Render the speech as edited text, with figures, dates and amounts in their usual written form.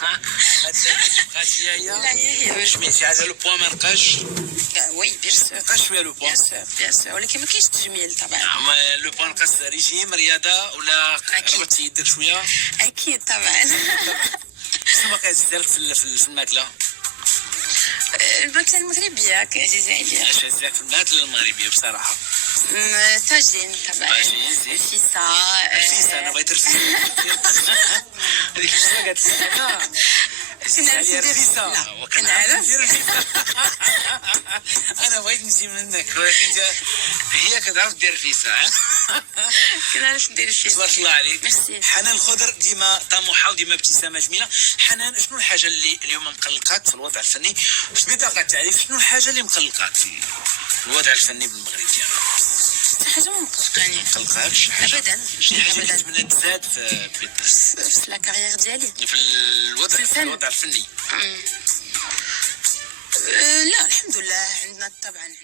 بقات لا هي باش ميتي عاد لو بوان ما نبقاش وي بيان سور نبقاش شويه لو بوان. بيان سور ولكن ما كاينش تجميل طبعا. ما لو بوان نقص ريجيم رياضه ولا أكيد. ربطتي يدك شويه. اكيد طبعا. شنو ما كيعزز عليك في الماكله؟ الماكله المغربيه كعزيز عليا. اش عزيز عليك في الماكله المغربيه بصراحه؟ طاجين طبعا. طاجين زين. الفيسا. الفيسا انا بغيت الفيسا. هذيك المره قالت لي انا كنعرف ندير الفيسا لا وكنعرف كنعرف ندير الفيسا. انا بغيت نجي منك ولكن انت هي كتعرف دير الفيسا. كنعرف ندير الفيسا. تبارك الله عليك. ميرسي. حنان الخضر ديما طموحه وديما ابتسامه جميله. حنان شنو الحاجه اللي اليوم مقلقاك في الوضع الفني في بطاقه التعريف؟ شنو الحاجه اللي مقلقاك في الوضع الفني بالمغرب ديالنا؟ حتى حاجه ما مقلقاني. مقلقاك شي حاجه؟ ابدا. شي حاجه اللي أبداً. كتمنى تزاد في لا كارير ديالي. في الوضع الفني؟ لا الحمد لله عندنا طبعا.